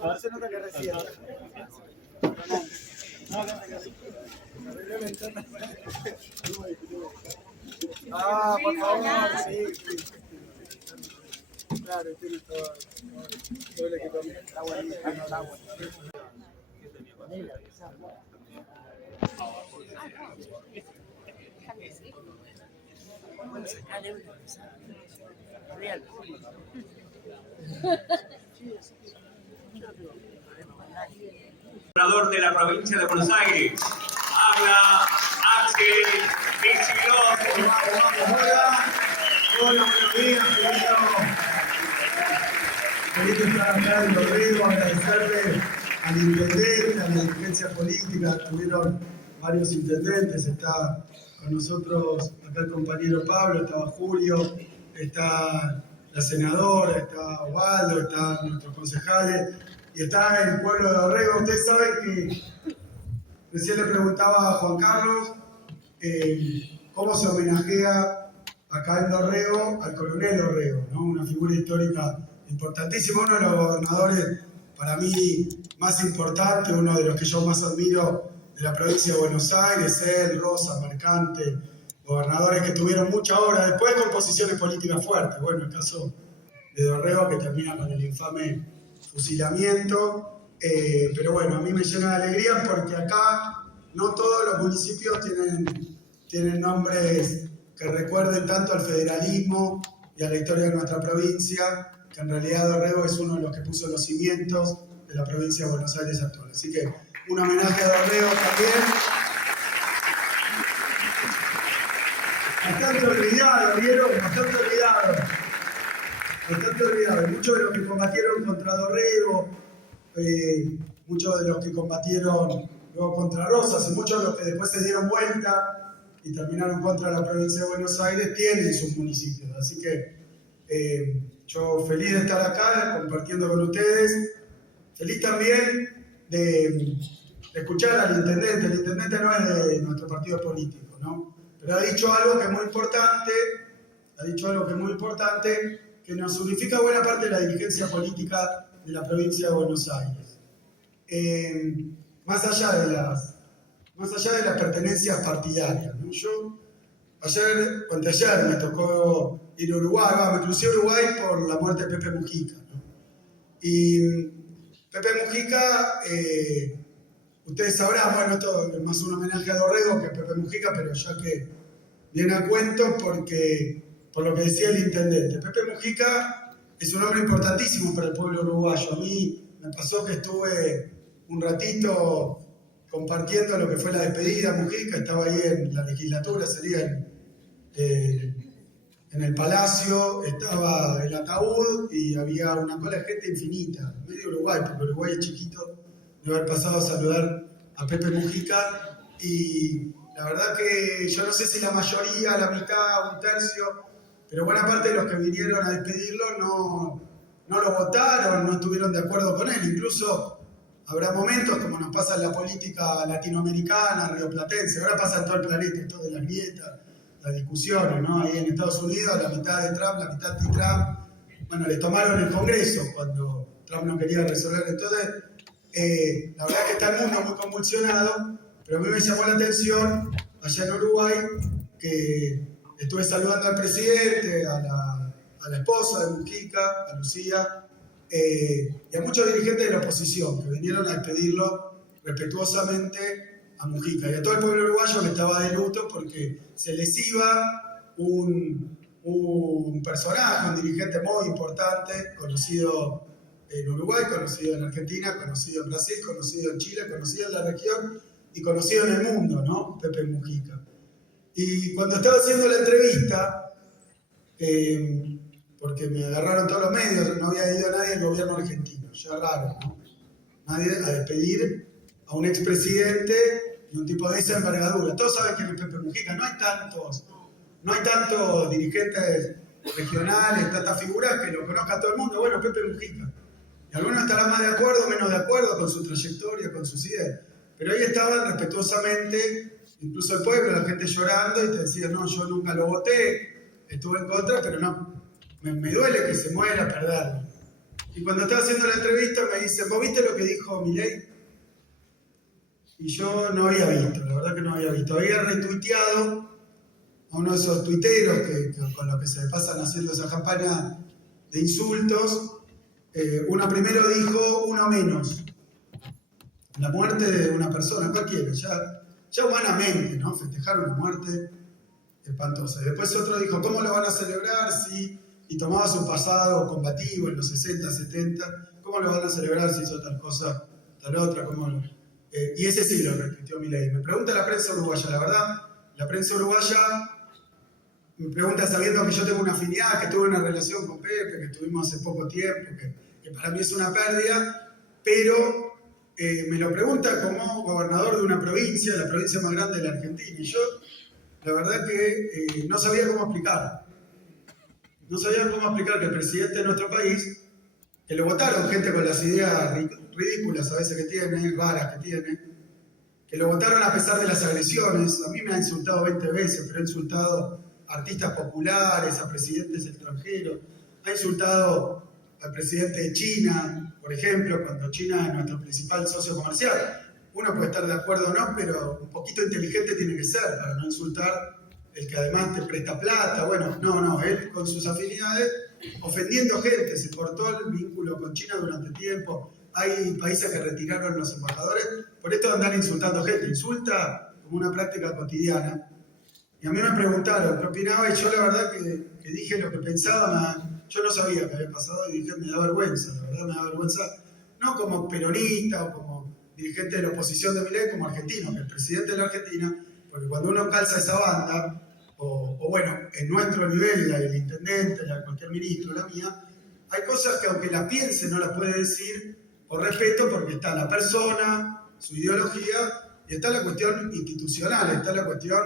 No se nota que recién. Ah, por favor, sí. Claro, tiene todo el equipamiento. Está buenísimo. Está buenísimo. Gobernador de la provincia de Buenos Aires. Habla Axel Kicillof. Hola, buenos días, feliz de estar acá en Dorrego, agradecerle al intendente, a la dirigencia política, tuvieron varios intendentes, está con nosotros acá el compañero Pablo, estaba Julio, está la senadora, está Osvaldo, están nuestros concejales y está el pueblo de Dorrego. Ustedes saben que recién le preguntaba a Juan Carlos cómo se homenajea acá en Dorrego al coronel Dorrego, ¿no? Una figura histórica importantísima, uno de los gobernadores para mí más importantes, uno de los que yo más admiro de la provincia de Buenos Aires, él, Rosa, Mercante, gobernadores que tuvieron mucha obra, después con posiciones políticas fuertes. Bueno, el caso de Dorrego que termina con el infame fusilamiento, pero bueno, a mí me llena de alegría porque acá no todos los municipios tienen nombres que recuerden tanto al federalismo y a la historia de nuestra provincia, que en realidad Dorrego es uno de los que puso los cimientos de la provincia de Buenos Aires actual. Así que un homenaje a Dorrego también. Bastante olvidado, ¿vieron? Bastante olvidado. Muchos de los que combatieron contra Dorrego, muchos de los que combatieron luego contra Rosas y muchos de los que después se dieron vuelta y terminaron contra la provincia de Buenos Aires tienen sus municipios. Así que yo feliz de estar acá compartiendo con ustedes. Feliz también de escuchar al intendente. El intendente no es de nuestro partido político, ¿no? Pero ha dicho algo que es muy importante, que nos unifica buena parte de la dirigencia política de la provincia de Buenos Aires. Más allá de las pertenencias partidarias, ¿no? Yo anteayer me tocó ir a Uruguay, me crucé a Uruguay por la muerte de Pepe Mujica, ¿no? Y Pepe Mujica, ustedes sabrán, bueno, esto es más un homenaje a Dorrego que a Pepe Mujica, pero ya que viene a cuento por lo que decía el intendente. Pepe Mujica es un hombre importantísimo para el pueblo uruguayo. A mí me pasó que estuve un ratito compartiendo lo que fue la despedida de Mujica, estaba ahí en la legislatura, sería en el Palacio, estaba el ataúd y había una cola de gente infinita, medio Uruguay, porque Uruguay es chiquito, de haber pasado a saludar a Pepe Mujica, y la verdad que yo no sé si la mayoría, la mitad, un tercio, pero buena parte de los que vinieron a despedirlo no lo votaron, no estuvieron de acuerdo con él. Incluso habrá momentos, como nos pasa en la política latinoamericana, rioplatense, ahora pasa en todo el planeta, esto de las grietas, las discusiones, ¿no? Ahí en Estados Unidos, la mitad de Trump, la mitad anti-Trump. Bueno, les tomaron el Congreso cuando Trump no quería resolver. Entonces, la verdad que está el mundo muy convulsionado, pero a mí me llamó la atención allá en Uruguay que estuve saludando al presidente, a la esposa de Mujica, a Lucía, y a muchos dirigentes de la oposición que vinieron a despedirlo respetuosamente a Mujica y a todo el pueblo uruguayo que estaba de luto porque se les iba un personaje, un dirigente muy importante, conocido en Uruguay, conocido en Argentina, conocido en Brasil, conocido en Chile, conocido en la región y conocido en el mundo, ¿no? Pepe Mujica. Y cuando estaba haciendo la entrevista, porque me agarraron todos los medios, no había ido nadie del gobierno argentino, ya raro, ¿no? Nadie a despedir a un expresidente y un tipo de esa envergadura. Todos saben quién es Pepe Mujica, no hay tantos dirigentes regionales, tantas figuras que lo conozca todo el mundo. Bueno, Pepe Mujica. Y algunos estarán más de acuerdo o menos de acuerdo con su trayectoria, con sus ideas. Pero ahí estaban respetuosamente, incluso el pueblo, la gente llorando, y te decía, no, yo nunca lo voté, estuve en contra, pero no, me duele que se muera perderlo. Y cuando estaba haciendo la entrevista me dicen, ¿vos viste lo que dijo Milei? Y yo no había visto, la verdad que no había visto. Había retuiteado a uno de esos tuiteros con los que se pasan haciendo esa campaña de insultos. Uno primero dijo, uno menos. La muerte de una persona, cualquiera, ya humanamente, ¿no? Festejar una muerte espantosa. Y después otro dijo, ¿cómo lo van a celebrar si... Y tomaba su pasado combativo en los 60, 70, ¿cómo lo van a celebrar si hizo tal cosa, tal otra? Y ese sí lo repitió Milei. Me pregunta la prensa uruguaya, la verdad, la prensa uruguaya me pregunta sabiendo que yo tengo una afinidad, que tuve una relación con Pepe, que tuvimos hace poco tiempo, que para mí es una pérdida, pero me lo pregunta como gobernador de una provincia, la provincia más grande de la Argentina. Y yo, la verdad que no sabía cómo explicar. No sabían cómo explicar que el presidente de nuestro país, que lo votaron gente con las ideas ridículas a veces que tiene, raras que tiene, que lo votaron a pesar de las agresiones. A mí me ha insultado 20 veces, pero ha insultado a artistas populares, a presidentes extranjeros, ha insultado al presidente de China, por ejemplo, cuando China es nuestro principal socio comercial. Uno puede estar de acuerdo o no, pero un poquito inteligente tiene que ser para no insultar el que además te presta plata. Bueno, no, él con sus afinidades, ofendiendo gente, se cortó el vínculo con China durante tiempo. Hay países que retiraron los embajadores por esto de andar insultando gente. Insulta como una práctica cotidiana. Y a mí me preguntaron qué opinaba, y yo la verdad que dije lo que pensaba. Yo no sabía qué había pasado y dije, me da vergüenza, la verdad me da vergüenza, no como peronista o como dirigente de la oposición de Milei, como argentino, que el presidente de la Argentina, porque cuando uno calza esa banda, o bueno, en nuestro nivel, el intendente, cualquier ministro, la mía, hay cosas que aunque las piense no las puede decir por respeto, porque está la persona, su ideología, y está la cuestión institucional, está la cuestión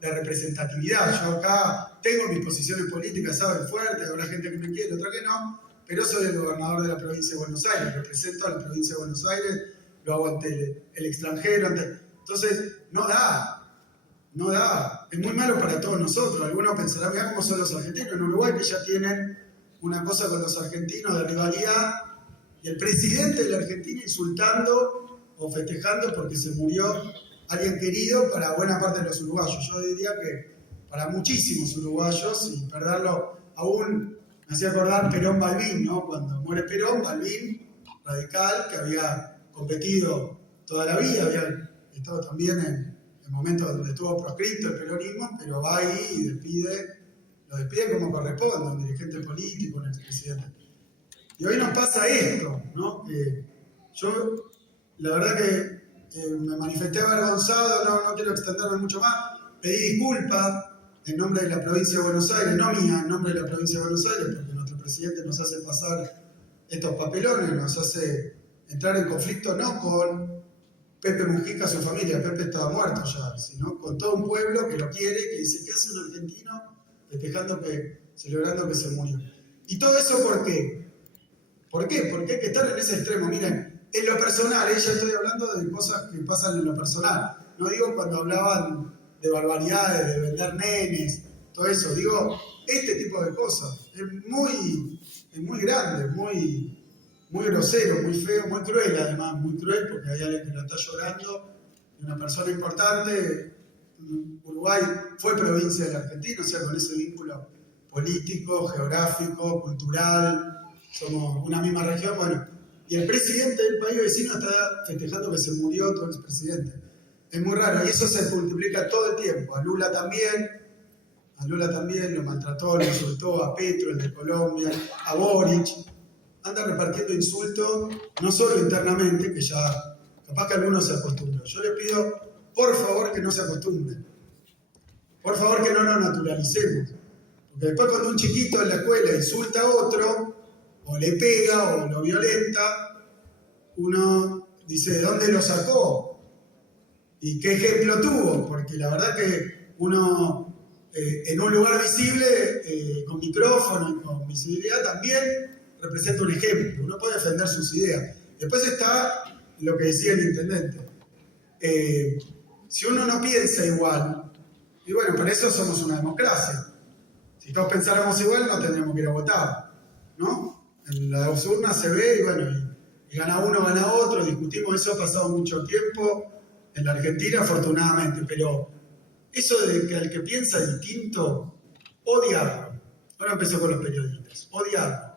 de representatividad. Yo acá tengo mis posiciones políticas, saben, fuertes, habrá gente que me quiere, otra que no, pero soy el gobernador de la provincia de Buenos Aires, represento a la provincia de Buenos Aires, lo hago ante el extranjero, entonces no da, es muy malo para todos nosotros. Algunos pensarán, mirá cómo son los argentinos en Uruguay, que ya tienen una cosa con los argentinos de rivalidad, y el presidente de la Argentina insultando o festejando porque se murió alguien querido para buena parte de los uruguayos. Yo diría que para muchísimos uruguayos, y perderlo aún, me hacía acordar Perón-Balbín, ¿no? Cuando muere Perón, Balbín, radical, que había competido toda la vida, había estado también en momentos donde estuvo proscrito el peronismo, pero va ahí y lo despide como corresponde, un dirigente político, un expresidente. Y hoy nos pasa esto, ¿no? Que yo, la verdad que me manifesté avergonzado, no quiero extenderme mucho más, pedí disculpas en nombre de la provincia de Buenos Aires, no mía, en nombre de la provincia de Buenos Aires, porque nuestro presidente nos hace pasar estos papelones, nos hace entrar en conflicto no con Pepe Mujica, su familia, Pepe estaba muerto ya, sino con todo un pueblo que lo quiere, que dice, ¿qué hace un argentino celebrando que se murió? Y todo eso, ¿por qué? ¿Por qué? Porque hay que estar en ese extremo. Miren, en lo personal, ya estoy hablando de cosas que pasan en lo personal. No digo cuando hablaban de barbaridades, de vender nenes, todo eso. Digo, este tipo de cosas. Es muy grande, muy grosero, muy feo, muy cruel además. Muy cruel porque hay alguien que lo está llorando. Una persona importante. Uruguay fue provincia de la Argentina, o sea, con ese vínculo político, geográfico, cultural. Somos una misma región, bueno, y el presidente del país vecino está festejando que se murió otro expresidente. Es muy raro, y eso se multiplica todo el tiempo. A Lula también lo maltrató, lo insultó, a Petro, el de Colombia, a Boric. Anda repartiendo insultos, no solo internamente, que ya capaz que algunos se acostumbran. Yo les pido, por favor, que no se acostumbren. Por favor, que no lo naturalicemos. Porque después cuando un chiquito en la escuela insulta a otro, o le pega, o lo violenta, uno dice, ¿de dónde lo sacó? ¿Y qué ejemplo tuvo? Porque la verdad que uno en un lugar visible, con micrófono y con visibilidad, también representa un ejemplo. Uno puede defender sus ideas. Después está lo que decía el intendente. Si uno no piensa igual, y bueno, para eso somos una democracia. Si todos pensáramos igual, no tendríamos que ir a votar, ¿no? En las urnas se ve, y bueno, y gana uno, gana otro, discutimos, eso ha pasado mucho tiempo en la Argentina, afortunadamente, pero eso de que al que piensa distinto, odiarlo. Ahora empezó con los periodistas, odiarlo.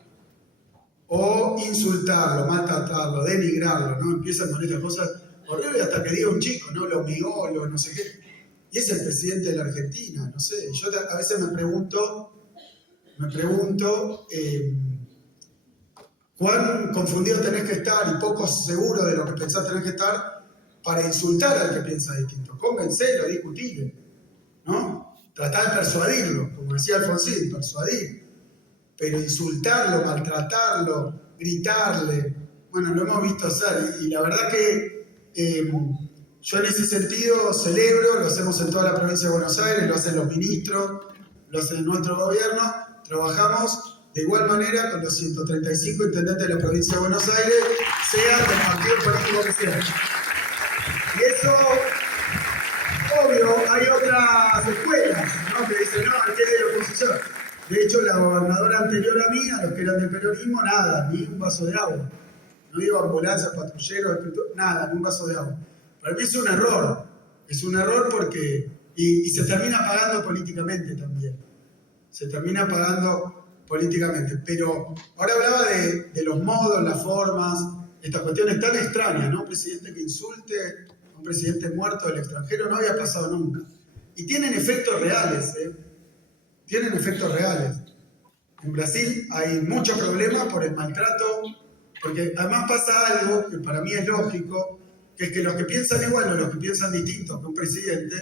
O insultarlo, maltratarlo, denigrarlo, ¿no? Empiezan con estas cosas horribles hasta que diga un chico, ¿no? Lo miolo, no sé qué. Y es el presidente de la Argentina, no sé. Yo a veces me pregunto cuán confundido tenés que estar y poco seguro de lo que pensás tenés que estar para insultar al que piensa distinto. Convencelo, discutilo, ¿no? Tratá de persuadirlo, como decía Alfonsín, persuadir. Pero insultarlo, maltratarlo, gritarle, bueno, lo hemos visto hacer. Y la verdad que yo en ese sentido celebro, lo hacemos en toda la provincia de Buenos Aires, lo hacen los ministros, lo hacen nuestro gobierno, trabajamos de igual manera con los 135 intendentes de la provincia de Buenos Aires, sea del partido político que sea. Y eso, obvio, hay otras escuelas, ¿no? Que dicen, no, que es de la oposición. De hecho, la gobernadora anterior a mí, a los que eran del peronismo, nada, ni un vaso de agua. No iba ambulancias, patrulleros, nada, ni un vaso de agua. Para mí es un error porque, y se termina pagando políticamente también. Se termina pagando políticamente. Pero ahora hablaba de los modos, las formas, estas cuestiones tan extrañas, ¿no? Un presidente que insulte a un presidente muerto del extranjero no había pasado nunca. Y tienen efectos reales, ¿eh? Tienen efectos reales. En Brasil hay muchos problemas por el maltrato, porque además pasa algo que para mí es lógico, que es que los que piensan igual o los que piensan distinto que un presidente,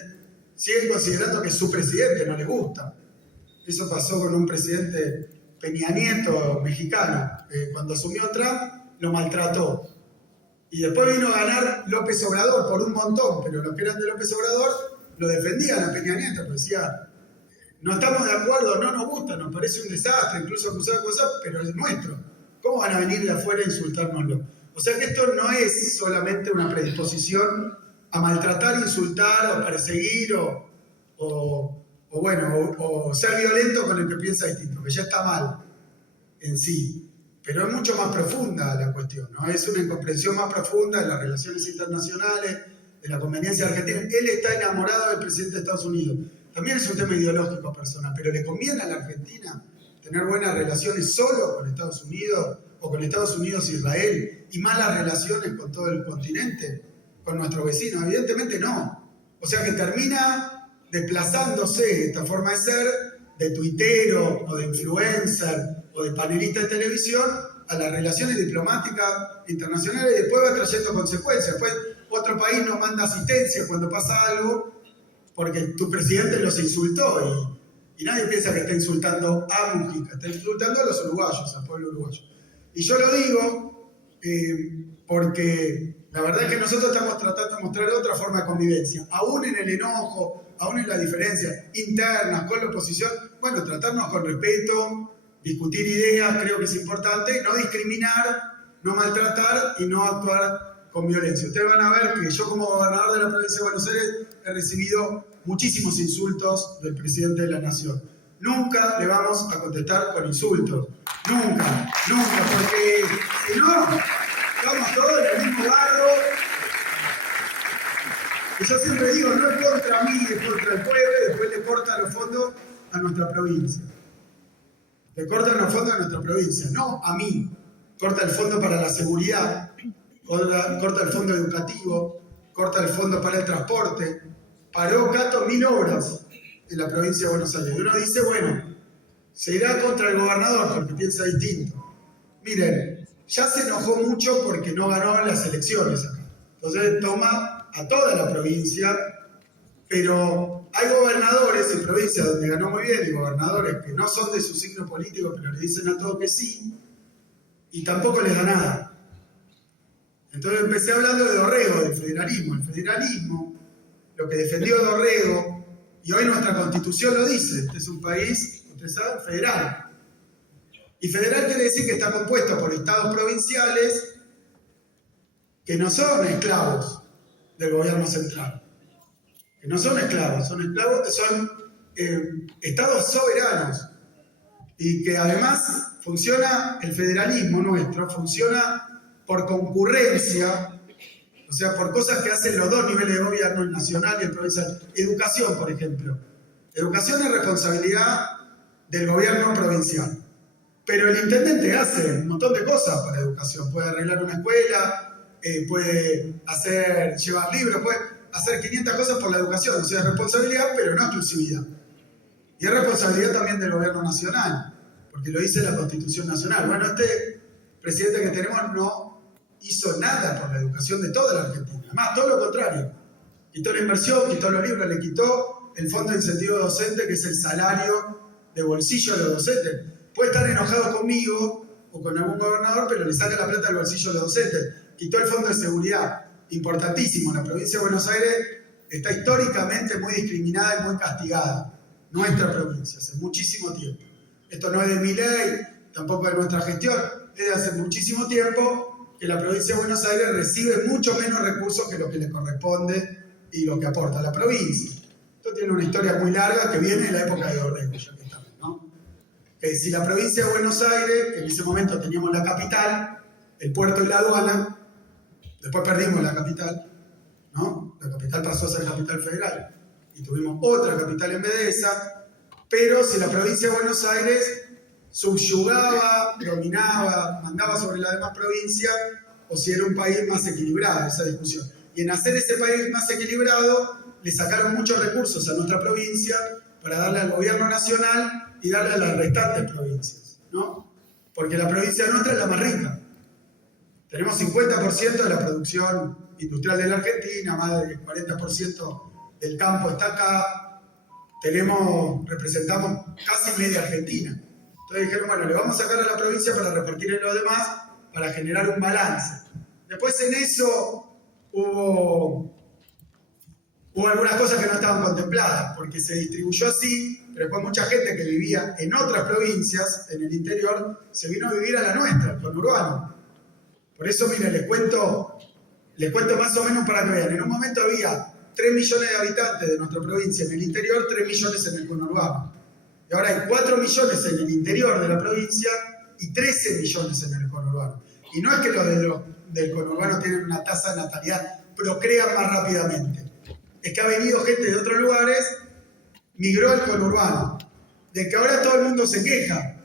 siguen considerando que su presidente no les gusta. Eso pasó con un presidente Peña Nieto, mexicano. Cuando asumió Trump, lo maltrató. Y después vino a ganar López Obrador por un montón, pero los que eran de López Obrador lo defendían a Peña Nieto, porque decía, no estamos de acuerdo, no nos gusta, nos parece un desastre, incluso acusar cosas, pero es nuestro. ¿Cómo van a venir de afuera a insultárnoslo? O sea que esto no es solamente una predisposición a maltratar, insultar o perseguir o ser violento con el que piensa distinto, que ya está mal en sí. Pero es mucho más profunda la cuestión, ¿no? Es una incomprensión más profunda de las relaciones internacionales, de la conveniencia argentina. Él está enamorado del presidente de Estados Unidos. También es un tema ideológico personal, pero ¿le conviene a la Argentina tener buenas relaciones solo con Estados Unidos o con Estados Unidos e Israel y malas relaciones con todo el continente, con nuestros vecinos? Evidentemente no. O sea que termina desplazándose esta forma de ser de tuitero o de influencer o de panelista de televisión a las relaciones diplomáticas internacionales y después va trayendo consecuencias. Después otro país nos manda asistencia cuando pasa algo porque tu presidente los insultó y nadie piensa que está insultando a Mujica, está insultando a los uruguayos, al pueblo uruguayo. Y yo lo digo porque la verdad es que nosotros estamos tratando de mostrar otra forma de convivencia, aún en el enojo, aún en las diferencias internas con la oposición. Bueno, tratarnos con respeto, discutir ideas, creo que es importante, no discriminar, no maltratar y no actuar con violencia. Ustedes van a ver que yo como gobernador de la provincia de Buenos Aires he recibido muchísimos insultos del presidente de la Nación. Nunca le vamos a contestar con insultos. Nunca, porque si no, estamos todos en el mismo barro. Y yo siempre digo, no es contra mí, es contra el pueblo, y después le cortan los fondos a nuestra provincia. Le cortan los fondos a nuestra provincia, no a mí. Corta el fondo para la seguridad, corta el fondo educativo, corta el fondo para el transporte. Paró Cato 1000 obras en la provincia de Buenos Aires. Y uno dice, bueno, se irá contra el gobernador porque piensa distinto. Miren, ya se enojó mucho porque no ganó las elecciones acá. Entonces toma a toda la provincia, pero hay gobernadores en provincias donde ganó muy bien y gobernadores que no son de su signo político, pero le dicen a todos que sí, y tampoco les da nada. Entonces empecé hablando de Dorrego, del federalismo. El federalismo, lo que defendió Dorrego Y hoy nuestra Constitución lo dice, este es un país, ustedes saben, federal. Y federal quiere decir que está compuesto por estados provinciales que no son esclavos del gobierno central. Que no son esclavos, son estados soberanos. Y que además funciona, el federalismo nuestro, funciona por concurrencia, o sea, por cosas que hacen los dos niveles de gobierno, el nacional y el provincial. Educación, por ejemplo. Educación es responsabilidad del gobierno provincial. Pero el intendente hace un montón de cosas para educación. Puede arreglar una escuela, puede llevar libros, puede hacer 500 cosas por la educación. O sea, es responsabilidad, pero no exclusividad. Y es responsabilidad también del gobierno nacional, porque lo dice la Constitución Nacional. Bueno, este presidente que tenemos no hizo nada por la educación de toda la Argentina. Además, todo lo contrario. Quitó la inversión, quitó los libros, le quitó el fondo de incentivo docente, que es el salario de bolsillo de los docentes. Puede estar enojado conmigo o con algún gobernador, pero le saca la plata del bolsillo de los docentes. Quitó el fondo de seguridad, importantísimo. La provincia de Buenos Aires está históricamente muy discriminada y muy castigada. Nuestra provincia, hace muchísimo tiempo. Esto no es de mi ley, tampoco de nuestra gestión, es de hace muchísimo tiempo que la provincia de Buenos Aires recibe mucho menos recursos que lo que le corresponde y lo que aporta la provincia. Esto tiene una historia muy larga que viene de la época de Orrego, ya que estamos, ¿no? Que si la provincia de Buenos Aires, que en ese momento teníamos la capital, el puerto y la aduana, después perdimos la capital, ¿no? La capital pasó a ser capital federal. Y tuvimos otra capital en vez de esa, pero si la provincia de Buenos Aires subyugaba, dominaba, mandaba sobre la demás provincia, o si era un país más equilibrado, esa discusión. Y en hacer ese país más equilibrado, le sacaron muchos recursos a nuestra provincia para darle al gobierno nacional y darle a las restantes provincias, ¿no? Porque la provincia nuestra es la más rica. Tenemos 50% de la producción industrial de la Argentina, más del 40% del campo está acá, representamos casi media Argentina. Entonces dijeron, bueno, le vamos a sacar a la provincia para repartir en los demás, para generar un balance. Después en eso hubo algunas cosas que no estaban contempladas, porque se distribuyó así, pero después mucha gente que vivía en otras provincias, en el interior, se vino a vivir a la nuestra, al conurbano. Por eso, miren, les cuento más o menos para que vean. En un momento había 3 millones de habitantes de nuestra provincia en el interior, 3 millones en el conurbano. Y ahora hay 4 millones en el interior de la provincia y 13 millones en el conurbano. Y no es que los del conurbano tienen una tasa de natalidad, procrean más rápidamente. Es que ha venido gente de otros lugares, migró al conurbano. De que ahora todo el mundo se queja,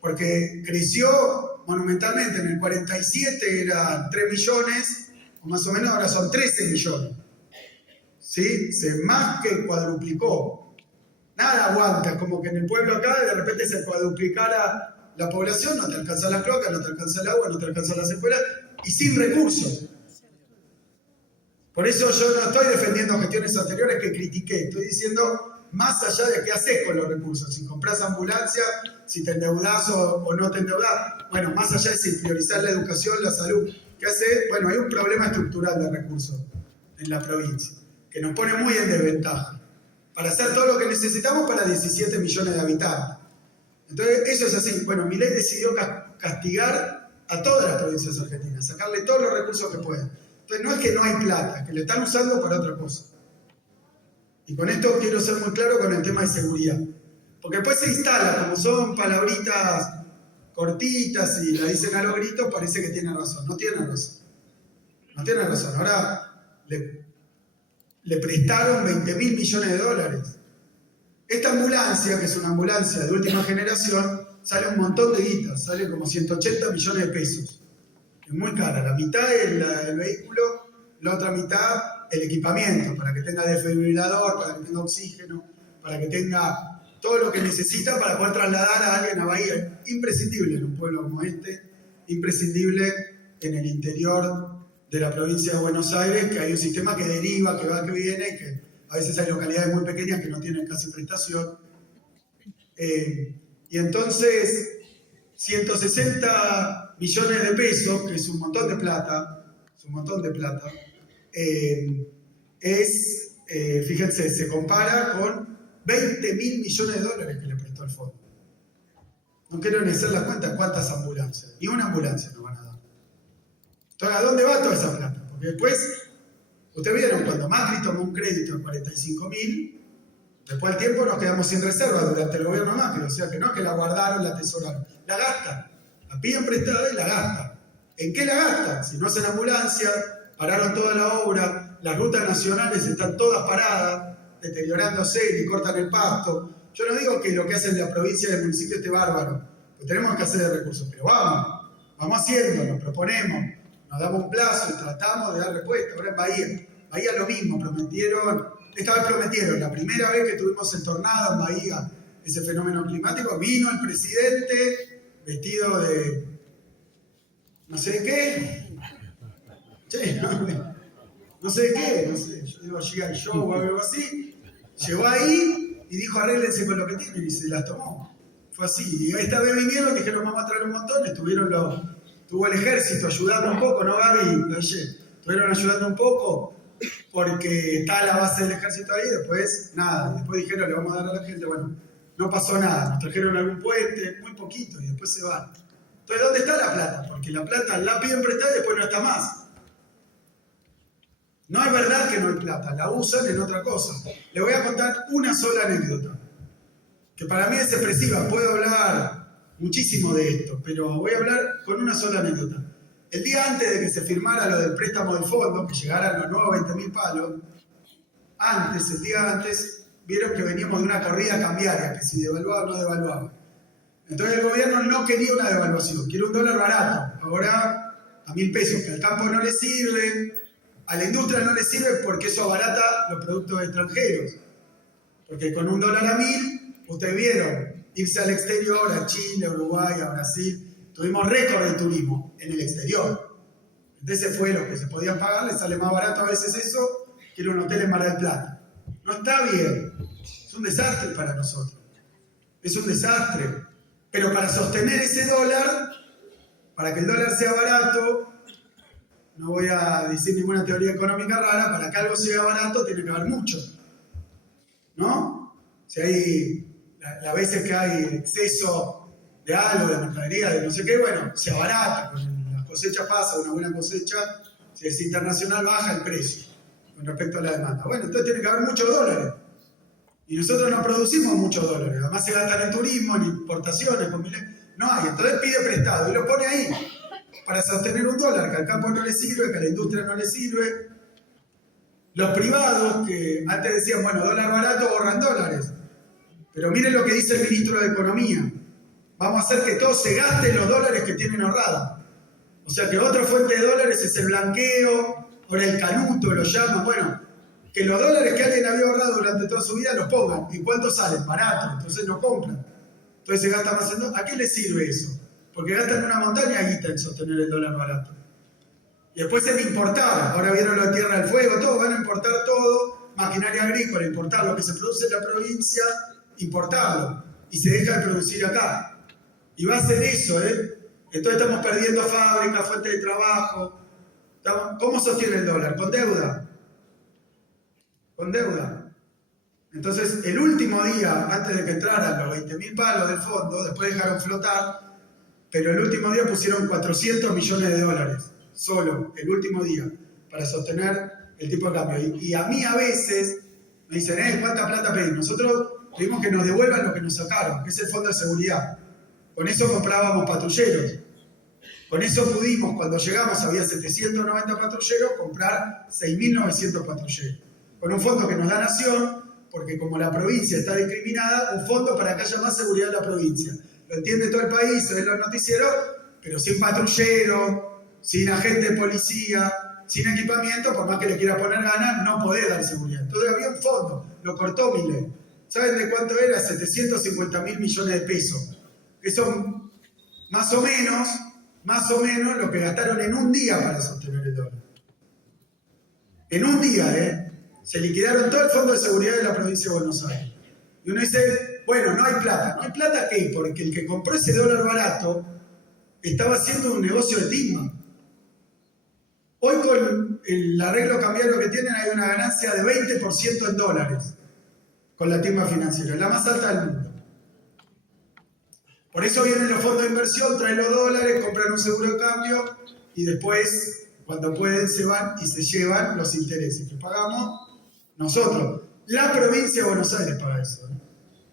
porque creció monumentalmente. En el 47 eran 3 millones, o más o menos ahora son 13 millones. ¿Sí? Se más que cuadruplicó. Nada aguanta, como que en el pueblo acá de repente se cuadruplicara la población, no te alcanza las cloacas, no te alcanza el agua, no te alcanzan las escuelas, y sin recursos. Por eso yo no estoy defendiendo gestiones anteriores que critiqué, estoy diciendo más allá de qué haces con los recursos, si compras ambulancia, si te endeudás o no te endeudás. Bueno, más allá de si priorizar la educación, la salud, ¿qué haces? Bueno, hay un problema estructural de recursos en la provincia, que nos pone muy en desventaja, para hacer todo lo que necesitamos para 17 millones de habitantes. Entonces, eso es así. Bueno, Milei decidió castigar a todas las provincias argentinas, sacarle todos los recursos que puedan. Entonces, no es que no hay plata, es que lo están usando para otra cosa. Y con esto quiero ser muy claro con el tema de seguridad. Porque después se instala, como son palabritas cortitas y la dicen a los gritos, parece que tienen razón. No tienen razón. No tienen razón. Ahora le prestaron 20.000 millones de dólares. Esta ambulancia, que es una ambulancia de última generación, sale un montón de guitas, sale como 180 millones de pesos. Es muy cara. La mitad es el vehículo, la otra mitad el equipamiento, para que tenga desfibrilador, para que tenga oxígeno, para que tenga todo lo que necesita para poder trasladar a alguien a Bahía. Imprescindible en un pueblo como este, imprescindible en el interior de la provincia de Buenos Aires, que hay un sistema que deriva, que va, que viene, y que a veces hay localidades muy pequeñas que no tienen casi prestación. Y entonces, 160 millones de pesos, que es un montón de plata, es fíjense, se compara con 20.000 millones de dólares que le prestó el fondo. No quiero ni hacer la cuenta cuántas ambulancias, ni una ambulancia nos van a dar. Entonces, ¿a dónde va toda esa plata? Porque después, ustedes vieron, cuando Macri tomó un crédito de 45.000, después al tiempo nos quedamos sin reserva durante el gobierno de Macri, o sea que no es que la guardaron, la atesoraron, la gastan, la piden prestada y la gastan. ¿En qué la gastan? Si no es en ambulancia, pararon toda la obra, las rutas nacionales están todas paradas, deteriorándose, ni cortan el pasto. Yo no digo que lo que hacen la provincia y el municipio esté bárbaro, lo tenemos que hacer de recursos, pero vamos haciendo, nos proponemos, nos damos un plazo y tratamos de dar respuesta. Ahora en Bahía lo mismo, esta vez prometieron, la primera vez que tuvimos el tornado en Bahía, ese fenómeno climático, vino el presidente vestido de no sé qué, che, no sé qué, no sé, yo digo G.I. Joe o algo así, llegó ahí y dijo arréglense con lo que tienen y se las tomó. Fue así. Y esta vez vinieron, dijeron vamos a traer un montón, tuvo el ejército ayudando un poco, ¿no, Gaby? Estuvieron ayudando un poco porque está la base del ejército ahí, después nada, después dijeron le vamos a dar a la gente, bueno, no pasó nada, nos trajeron algún puente, muy poquito, y después se van. Entonces, ¿dónde está la plata? Porque la plata la piden prestada y después no está más. No es verdad que no hay plata, la usan en otra cosa. Le voy a contar una sola anécdota, que para mí es expresiva, puedo hablar muchísimo de esto, pero voy a hablar con una sola anécdota. El día antes de que se firmara lo del préstamo del fondo, que llegaran los nuevos 20.000 palos, el día antes, vieron que veníamos de una corrida cambiaria, que si devaluaba o no devaluaba. Entonces el gobierno no quería una devaluación, quiere un dólar barato, ahora a 1.000 pesos, que al campo no le sirve, a la industria no le sirve porque eso abarata los productos extranjeros. Porque con un dólar a 1.000, ustedes vieron, irse al exterior, a Chile, a Uruguay, a Brasil, tuvimos récord de turismo en el exterior. Entonces fue lo que se podían pagar, les sale más barato a veces eso que ir a un hotel en Mar del Plata. No está bien, es un desastre para nosotros, es un desastre. Pero para sostener ese dólar, para que el dólar sea barato, no voy a decir ninguna teoría económica rara, para que algo sea barato tiene que haber mucho, ¿no? Si hay, a veces que hay exceso de algo, de mercadería, de no sé qué, bueno, se abarata, con las cosechas pasa, una buena cosecha, si es internacional baja el precio con respecto a la demanda. Bueno, entonces tiene que haber muchos dólares. Y nosotros no producimos muchos dólares, además se gastan en turismo, en importaciones, no hay, entonces pide prestado y lo pone ahí para sostener un dólar que al campo no le sirve, que a la industria no le sirve. Los privados que antes decían, bueno, dólar barato, borran dólares. Pero miren lo que dice el ministro de Economía. Vamos a hacer que todos se gasten los dólares que tienen ahorrados. O sea que otra fuente de dólares es el blanqueo, o el canuto, lo llaman, bueno, que los dólares que alguien había ahorrado durante toda su vida los pongan. ¿Y cuánto salen? Barato, entonces no compran. Entonces se gasta más en dólares. ¿A qué les sirve eso? Porque gastan una montaña de guita en sostener el dólar barato. Y después en importar, ahora vieron la Tierra del Fuego, todo, van a importar todo, maquinaria agrícola, importar lo que se produce en la provincia, importarlo. Y se deja de producir acá. Y va a ser eso, ¿eh? Entonces estamos perdiendo fábricas, fuentes de trabajo. ¿Cómo sostiene el dólar? Con deuda. Con deuda. Entonces, el último día, antes de que entraran los 20.000 palos del fondo, después dejaron flotar, pero el último día pusieron 400 millones de dólares, solo, el último día, para sostener el tipo de cambio. Y a mí a veces me dicen, ¿cuánta plata pedís? Nosotros pedimos que nos devuelvan lo que nos sacaron, que es el fondo de seguridad. Con eso comprábamos patrulleros. Con eso pudimos, cuando llegamos, había 790 patrulleros, comprar 6.900 patrulleros. Con un fondo que nos da Nación, porque como la provincia está discriminada, un fondo para que haya más seguridad en la provincia. Lo entiende todo el país, se ve en los noticieros, pero sin patrullero, sin agente de policía, sin equipamiento, por más que le quiera poner ganas, no podés dar seguridad. Entonces había un fondo, lo cortó Milei. ¿Saben de cuánto era? 750.000 millones de pesos. Que son más o menos lo que gastaron en un día para sostener el dólar. En un día, se liquidaron todo el fondo de seguridad de la provincia de Buenos Aires. Y uno dice, bueno, no hay plata. ¿No hay plata qué? Porque el que compró ese dólar barato estaba haciendo un negocio de timba. Hoy con el arreglo cambiario que tienen hay una ganancia de 20% en dólares con la timba financiera, la más alta del mundo. Por eso vienen los fondos de inversión, traen los dólares, compran un seguro de cambio y después, cuando pueden, se van y se llevan los intereses que pagamos nosotros. La provincia de Buenos Aires paga eso, ¿no?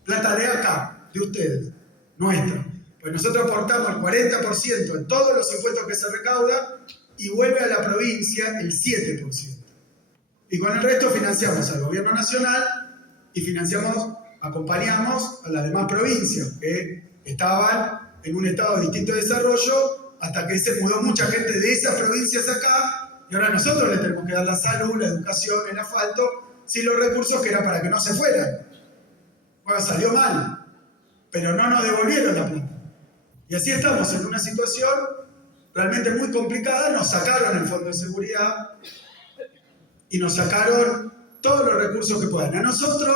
Plata de acá, de ustedes, nuestra. Pues nosotros aportamos el 40% en todos los impuestos que se recaudan y vuelve a la provincia el 7%. Y con el resto financiamos al gobierno nacional y acompañamos a las demás provincias que estaban en un estado de distinto desarrollo hasta que se mudó mucha gente de esas provincias acá y ahora nosotros le tenemos que dar la salud, la educación, el asfalto, sin los recursos que era para que no se fueran. Bueno, salió mal, pero no nos devolvieron la plata. Y así estamos en una situación realmente muy complicada. Nos sacaron el Fondo de Seguridad y nos sacaron todos los recursos que puedan. A nosotros,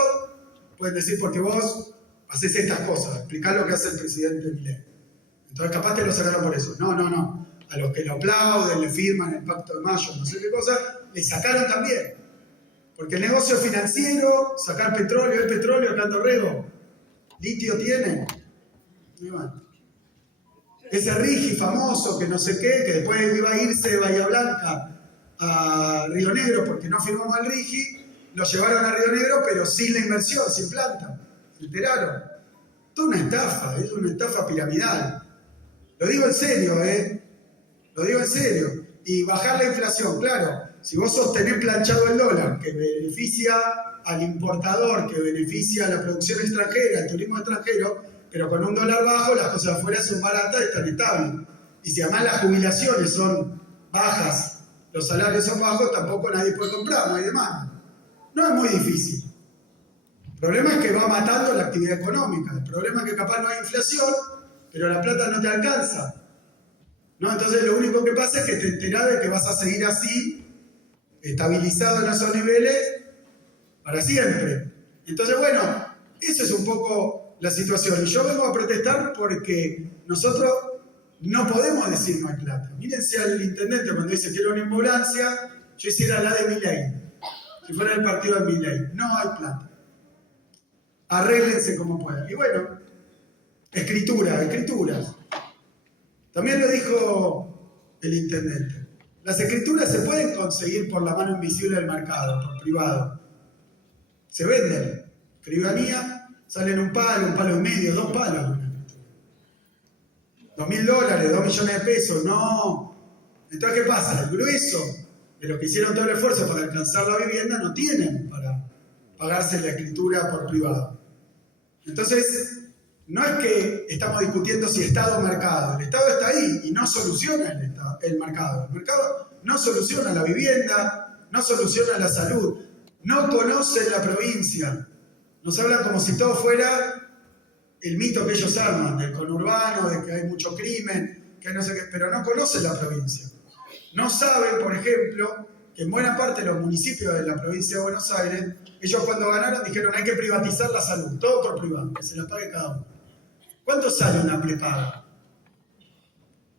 pueden decir, porque vos haces estas cosas, explicás lo que hace el presidente Milei. Entonces capaz te lo sacaron por eso. No. A los que lo aplauden, le firman el Pacto de Mayo, no sé qué cosa, le sacaron también. Porque el negocio financiero, sacar petróleo, el petróleo acá en Dorrego, litio tiene. Y bueno, ese Rigi famoso que no sé qué, que después iba a irse de Bahía Blanca a Río Negro porque no firmamos al Rigi, lo llevaron a Río Negro pero sin la inversión, sin planta. ¿Se enteraron? Toda una estafa, es una estafa piramidal. Lo digo en serio, Lo digo en serio. Y bajar la inflación, claro. Si vos sostenés planchado el dólar, que beneficia al importador, que beneficia a la producción extranjera, al turismo extranjero, pero con un dólar bajo las cosas afuera son baratas y están estables. Y si además las jubilaciones son bajas, los salarios son bajos, tampoco nadie puede comprar, no hay demanda. No es muy difícil. El problema es que va matando la actividad económica. El problema es que capaz no hay inflación, pero la plata no te alcanza. ¿No? Entonces lo único que pasa es que te enterás de que vas a seguir así, estabilizado en esos niveles, para siempre. Entonces, bueno, eso es un poco la situación. Y yo vengo a protestar porque nosotros no podemos decir no hay plata. Mírense al intendente cuando dice quiero una ambulancia, yo hiciera la de Milei. Si fuera el partido de Milei. No hay plata. Arréglense como puedan. Y bueno, escrituras. También lo dijo el intendente. Las escrituras se pueden conseguir por la mano invisible del mercado, por privado. Se venden. Escribanía, salen un palo y medio, 2 palos. $2.000, 2 millones de pesos, no. Entonces, ¿qué pasa? El grueso de los que hicieron todo el esfuerzo para alcanzar la vivienda no tienen para pagarse la escritura por privado. Entonces, no es que estamos discutiendo si Estado o mercado. El Estado está ahí y no soluciona el mercado. El mercado no soluciona la vivienda, no soluciona la salud. No conocen la provincia. Nos hablan como si todo fuera el mito que ellos arman, del conurbano, de que hay mucho crimen, que no sé qué, pero no conocen la provincia. No saben, por ejemplo, que en buena parte de los municipios de la provincia de Buenos Aires, ellos cuando ganaron dijeron hay que privatizar la salud, todo por privado, que se la pague cada uno. ¿Cuánto sale una prepaga?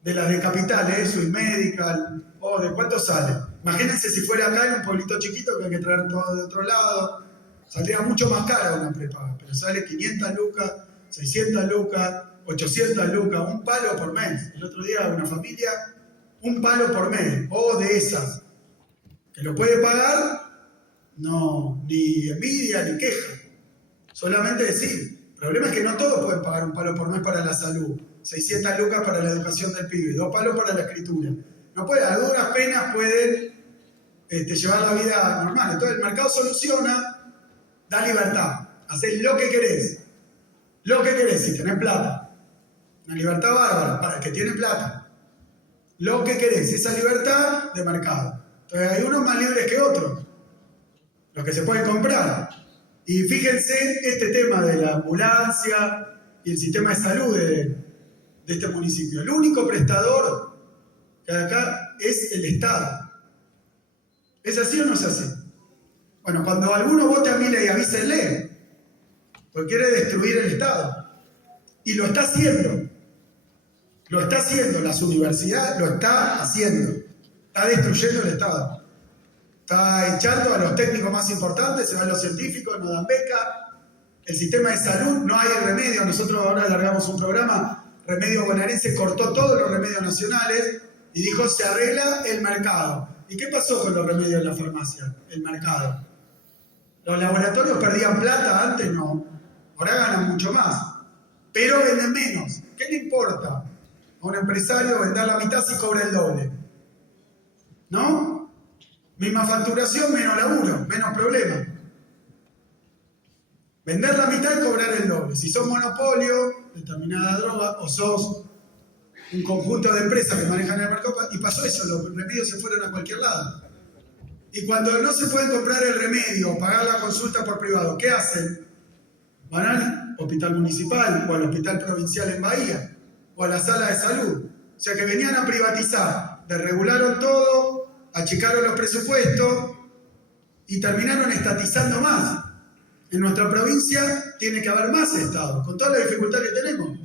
De las de Capital, Swiss Medical, ¿de cuánto sale? Imagínense si fuera acá en un pueblito chiquito que hay que traer todo de otro lado. Saldría mucho más cara una prepaga, pero sale 500 lucas, 600 lucas, 800 lucas, un palo por mes. El otro día una familia, un palo por mes, de esas. Que lo puede pagar, no, ni envidia ni queja. Solamente decir. El problema es que no todos pueden pagar un palo por mes para la salud, 600 lucas para la educación del pibe, 2 palos para la escritura. No pueden, a duras penas pueden llevar la vida normal. Entonces el mercado soluciona, da libertad, haces lo que querés. Lo que querés, si tenés plata. Una libertad bárbara para el que tiene plata. Lo que querés, esa libertad de mercado. Entonces hay unos más libres que otros, los que se pueden comprar. Y fíjense este tema de la ambulancia y el sistema de salud de este municipio. El único prestador que hay acá es el Estado. ¿Es así o no es así? Bueno, cuando alguno vote a Milei, avísenle, porque quiere destruir el Estado. Y lo está haciendo. Lo está haciendo. Las universidades lo está haciendo. está destruyendo el Estado. Está echando a los técnicos más importantes, se van los científicos, no dan beca. El sistema de salud, no hay remedio. Nosotros ahora alargamos un programa, Remedio Bonaerense cortó todos los remedios nacionales y dijo, se arregla el mercado. ¿Y qué pasó con los remedios en la farmacia? El mercado. ¿Los laboratorios perdían plata antes? No. Ahora ganan mucho más. Pero venden menos. ¿Qué le importa a un empresario vender la mitad si cobra el doble? ¿No? Misma facturación, menos laburo, menos problema. Vender la mitad y cobrar el doble. Si sos monopolio, determinada droga, o sos un conjunto de empresas que manejan el mercado, y pasó eso, los remedios se fueron a cualquier lado. Y cuando no se puede comprar el remedio o pagar la consulta por privado, ¿qué hacen? Van al hospital municipal o al hospital provincial en Bahía o a la sala de salud. O sea que venían a privatizar, desregularon todo, achicaron los presupuestos y terminaron estatizando más. En nuestra provincia tiene que haber más Estado, con toda la dificultad que tenemos.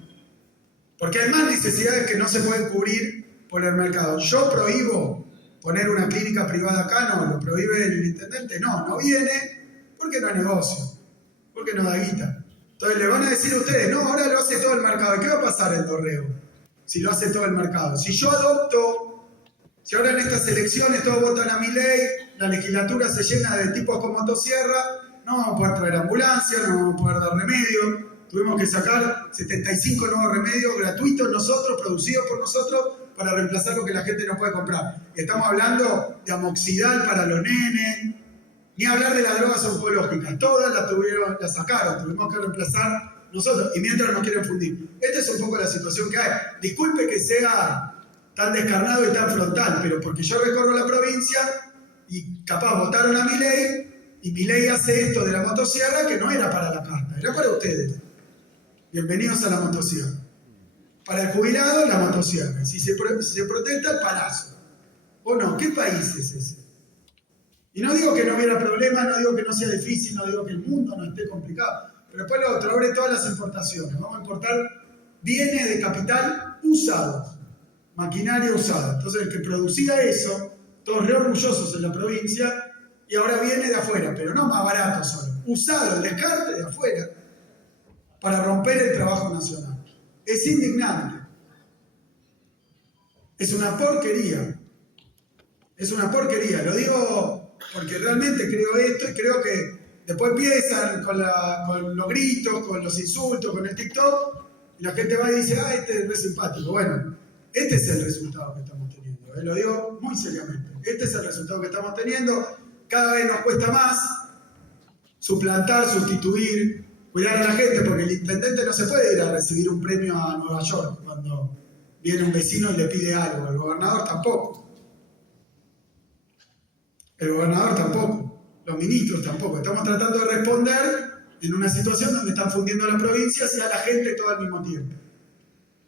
Porque hay más necesidades que no se pueden cubrir por el mercado. Yo prohíbo poner una clínica privada acá, no, lo prohíbe el intendente, no viene porque no hay negocio, porque no da guita. Entonces le van a decir a ustedes, no, ahora lo hace todo el mercado. ¿Y qué va a pasar en Dorrego si lo hace todo el mercado? Si yo adopto, si ahora en estas elecciones todos votan a Milei, la legislatura se llena de tipos con motosierra, no vamos a poder traer ambulancia, no vamos a poder dar remedio. Tuvimos que sacar 75 nuevos remedios gratuitos nosotros, producidos por nosotros, para reemplazar lo que la gente no puede comprar. Estamos hablando de amoxidal para los nenes, ni hablar de las drogas oncológicas. Todas las sacaron, tuvimos que reemplazar nosotros, y mientras nos quieren fundir. Esta es un poco la situación que hay. Disculpe que sea tan descarnado y tan frontal, pero porque yo recorro la provincia y capaz votaron a Milei, y Milei hace esto de la motosierra que no era para la casta, era para ustedes. Bienvenidos a la motosierra. Para el jubilado, la motosierra. Si se protesta, el palazo. ¿O no? ¿Qué país es ese? Y no digo que no hubiera problema, no digo que no sea difícil, no digo que el mundo no esté complicado. Pero después lo otro, abre todas las importaciones. Vamos a importar bienes de capital usados. Maquinaria usada. Entonces el que producía eso, todos re orgullosos en la provincia, y ahora viene de afuera, pero no más barato solo. Usado, el descarte de afuera, para romper el trabajo nacional. Es indignante. Es una porquería. Es una porquería. Lo digo porque realmente creo esto y creo que después empiezan con los gritos, con los insultos, con el TikTok, y la gente va y dice, este es re simpático. Bueno, este es el resultado que estamos teniendo. Lo digo muy seriamente. Este es el resultado que estamos teniendo. Cada vez nos cuesta más suplantar, sustituir, cuidar a la gente, porque el intendente no se puede ir a recibir un premio a Nueva York cuando viene un vecino y le pide algo. El gobernador tampoco. El gobernador tampoco. Los ministros tampoco. Estamos tratando de responder en una situación donde están fundiendo la provincia y a la gente todo al mismo tiempo.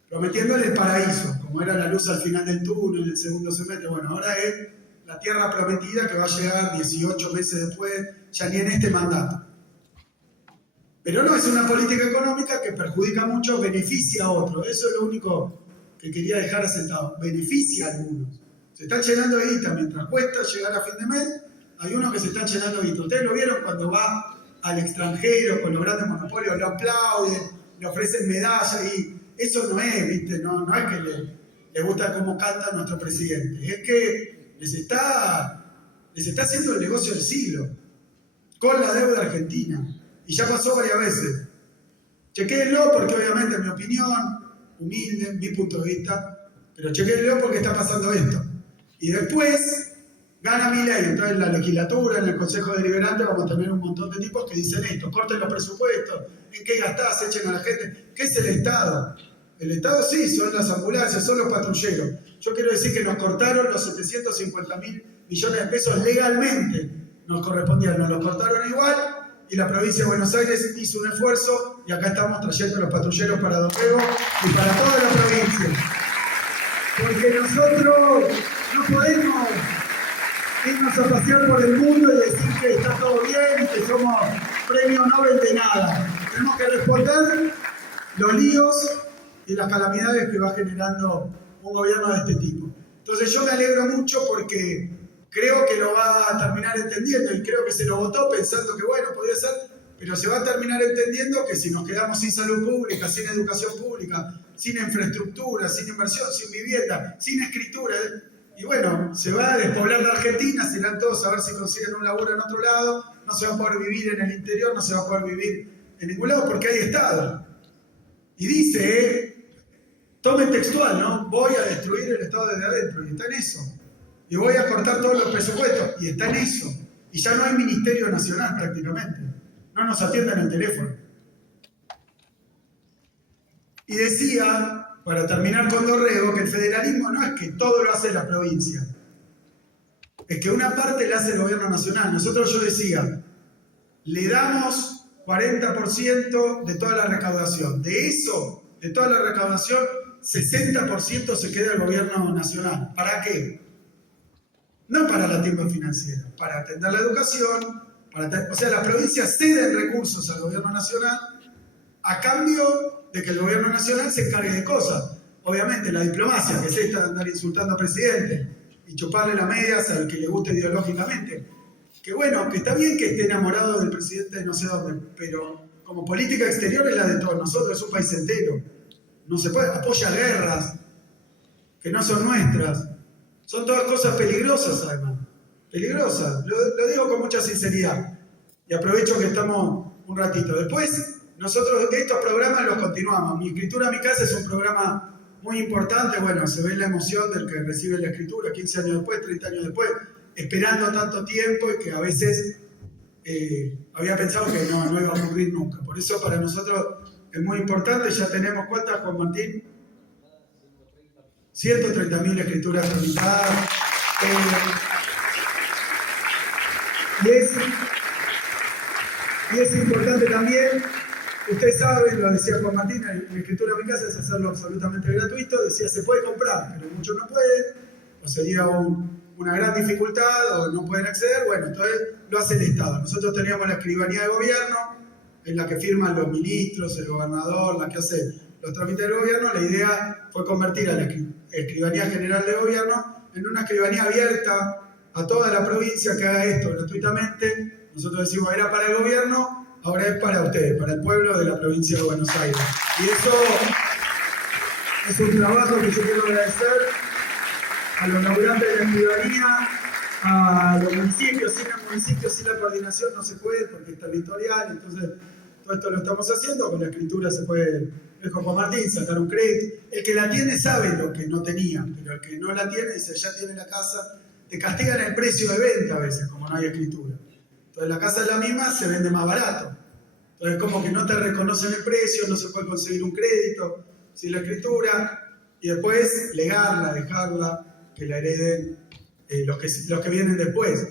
Prometiéndole el paraíso, como era la luz al final del túnel, el segundo semestre. Bueno, ahora es la tierra prometida que va a llegar 18 meses después, ya ni en este mandato. Pero no, es una política económica que perjudica mucho, beneficia a otros. Eso es lo único que quería dejar asentado. Beneficia a algunos. Se está llenando de guita. Mientras cuesta llegar a fin de mes, hay unos que se están llenando de guita. Ustedes lo vieron cuando va al extranjero con los grandes monopolios, lo aplauden, le ofrecen medallas y eso no es, ¿viste? No es que le gusta cómo canta nuestro presidente. Es que les está haciendo el negocio del siglo con la deuda argentina. Y ya pasó varias veces. Chequéenlo porque obviamente en mi opinión, humilde, en mi punto de vista, pero chequéenlo porque está pasando esto. Y después gana Milei. Entonces en la legislatura, en el Consejo Deliberante vamos a tener un montón de tipos que dicen esto, corten los presupuestos, ¿en qué gastás? Echen a la gente. ¿Qué es el Estado? El Estado sí, son las ambulancias, son los patrulleros. Yo quiero decir que nos cortaron los 750.000 millones de pesos legalmente. Nos correspondían, nos los cortaron igual. Y la provincia de Buenos Aires hizo un esfuerzo y acá estamos trayendo los patrulleros para Dorrego y para toda la provincia. Porque nosotros no podemos irnos a pasear por el mundo y decir que está todo bien y que somos premio Nobel de nada. Tenemos que responder los líos y las calamidades que va generando un gobierno de este tipo. Entonces yo me alegro mucho porque creo que lo va a terminar entendiendo y creo que se lo votó pensando que bueno, podía ser, pero se va a terminar entendiendo que si nos quedamos sin salud pública, sin educación pública, sin infraestructura, sin inversión, sin vivienda, sin escritura, y bueno, se va a despoblar la Argentina, se irán todos a ver si consiguen un laburo en otro lado, no se va a poder vivir en el interior, no se va a poder vivir en ningún lado porque hay Estado. Y dice, tome textual, ¿no? Voy a destruir el Estado desde adentro, y está en eso. Y voy a cortar todos los presupuestos, y está en eso. Y ya no hay Ministerio Nacional prácticamente. No nos atienden el teléfono. Y decía, para terminar con Dorrego, que el federalismo no es que todo lo hace la provincia. Es que una parte la hace el gobierno nacional. Nosotros, yo decía, le damos 40% de toda la recaudación. De eso, de toda la recaudación, 60% se queda el gobierno nacional. ¿Para qué? No para la timba financiera, para atender la educación, o sea, las provincias ceden recursos al gobierno nacional a cambio de que el gobierno nacional se encargue de cosas. Obviamente la diplomacia, que es esta de andar insultando al presidente y chuparle las medias al que le guste ideológicamente. Que bueno, que está bien que esté enamorado del presidente de no sé dónde, pero como política exterior es la de todos nosotros, es un país entero. No se puede, apoya guerras que no son nuestras. Son todas cosas peligrosas, además. Peligrosas. Lo digo con mucha sinceridad. Y aprovecho que estamos un ratito. Después, nosotros estos programas los continuamos. Mi escritura a mi casa es un programa muy importante. Bueno, se ve la emoción del que recibe la escritura 15 años después, 30 años después, esperando tanto tiempo y que a veces había pensado que no iba a ocurrir nunca. Por eso para nosotros es muy importante. Ya tenemos, ¿cuántas, Juan Martín? 130.000 escrituras tramitadas. Y es importante también, ustedes saben, lo decía Juan Martín, la escritura en mi casa es hacerlo absolutamente gratuito. Decía, se puede comprar, pero muchos no pueden, o sería una gran dificultad, o no pueden acceder. Bueno, entonces lo hace el Estado. Nosotros teníamos la escribanía de gobierno, en la que firman los ministros, el gobernador, la que hace los trámites del gobierno. La idea fue convertir a la Escribanía General de Gobierno en una escribanía abierta a toda la provincia que haga esto gratuitamente. Nosotros decimos, era para el gobierno, ahora es para ustedes, para el pueblo de la provincia de Buenos Aires. Y eso es un trabajo que yo quiero agradecer a los laburantes de la escribanía, a los municipios. Sin el municipio, sin la coordinación no se puede porque es territorial. Entonces, todo esto lo estamos haciendo. Con la escritura se puede, dijo Juan Martín, sacar un crédito. El que la tiene sabe lo que no tenía, pero el que no la tiene dice, ya tiene la casa. Te castigan el precio de venta a veces, como no hay escritura. Entonces la casa es la misma, se vende más barato. Entonces como que no te reconocen el precio, no se puede conseguir un crédito sin la escritura. Y después legarla, dejarla, que la hereden los que vienen después.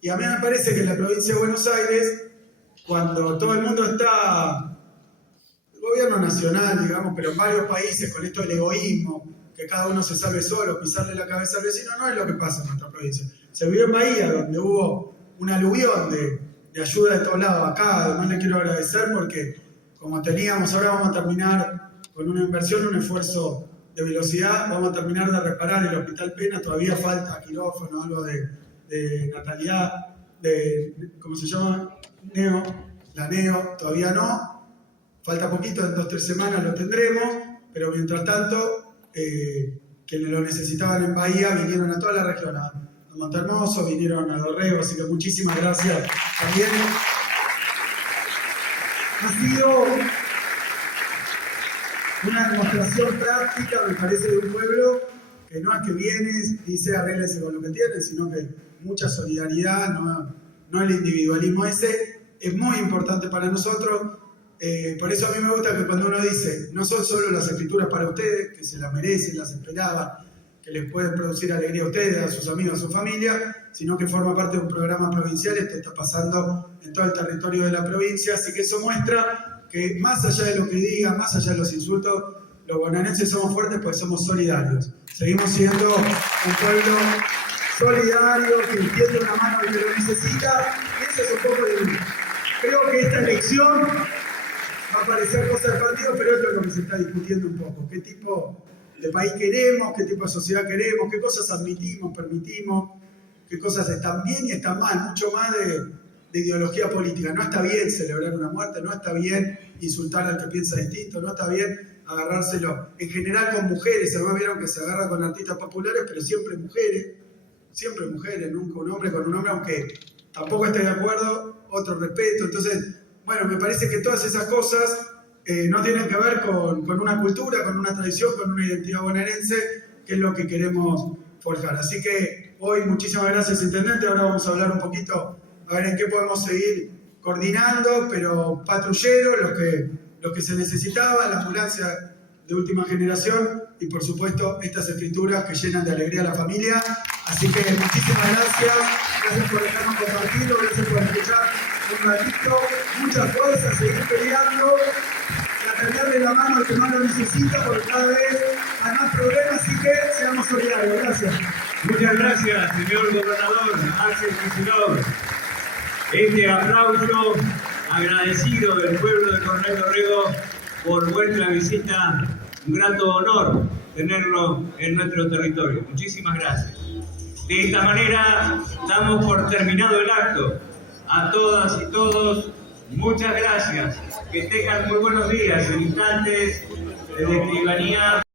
Y a mí me parece que en la provincia de Buenos Aires, cuando todo el mundo está, el gobierno nacional, digamos, pero en varios países con esto del egoísmo, que cada uno se salve solo, pisarle la cabeza al vecino, no es lo que pasa en nuestra provincia. Se vio en Bahía, donde hubo un aluvión de ayuda de todos lados. Acá además le quiero agradecer porque como teníamos, ahora vamos a terminar con una inversión, un esfuerzo de velocidad, vamos a terminar de reparar el Hospital Pena, todavía falta quirófano, algo de natalidad, ¿cómo se llama? La NEO, todavía no, falta poquito, en 2 o 3 semanas lo tendremos, pero mientras tanto, quienes lo necesitaban en Bahía vinieron a toda la región, a Montehermoso, vinieron a Dorrego, así que muchísimas gracias también. Ha sido una demostración práctica, me parece, de un pueblo que no es que viene, dice arréglese con lo que tiene, sino que mucha solidaridad, no el individualismo ese, es muy importante para nosotros. Por eso a mí me gusta que cuando uno dice, no son solo las escrituras para ustedes, que se las merecen, las esperaban, que les pueden producir alegría a ustedes, a sus amigos, a su familia, sino que forma parte de un programa provincial. Esto está pasando en todo el territorio de la provincia, así que eso muestra que más allá de lo que digan, más allá de los insultos, los bonaerenses somos fuertes porque somos solidarios. Seguimos siendo un pueblo solidario, que tiende una mano al que lo necesita, y eso es un poco de... Creo que esta elección va a parecer cosa del partido, pero esto es lo que se está discutiendo un poco. ¿Qué tipo de país queremos, qué tipo de sociedad queremos, qué cosas admitimos, permitimos, qué cosas están bien y están mal, mucho más de ideología política. No está bien celebrar una muerte, no está bien insultar al que piensa distinto, no está bien agarrárselo. En general con mujeres, además vieron que se agarra con artistas populares, pero siempre mujeres, nunca un hombre con un hombre, aunque tampoco esté de acuerdo, otro respeto. Entonces, bueno, me parece que todas esas cosas no tienen que ver con una cultura, con una tradición, con una identidad bonaerense, que es lo que queremos forjar. Así que hoy muchísimas gracias, Intendente. Ahora vamos a hablar un poquito, a ver en qué podemos seguir coordinando, pero patrulleros, los que se necesitaba, la ambulancia de última generación y por supuesto estas escrituras que llenan de alegría a la familia. Así que muchísimas gracias por dejarnos compartirlo, gracias por escuchar un ratito, mucha fuerza, seguir peleando, a tenderle la mano al que más lo necesita, porque cada vez hay más problemas, así que seamos solidarios. Gracias. Muchas gracias, señor gobernador Axel Kicillof. Este aplauso agradecido del pueblo de Coronel Dorrego por vuestra visita, un grato honor tenerlo en nuestro territorio. Muchísimas gracias. De esta manera damos por terminado el acto. A todas y todos, muchas gracias. Que tengan muy buenos días. En instantes de escribanía.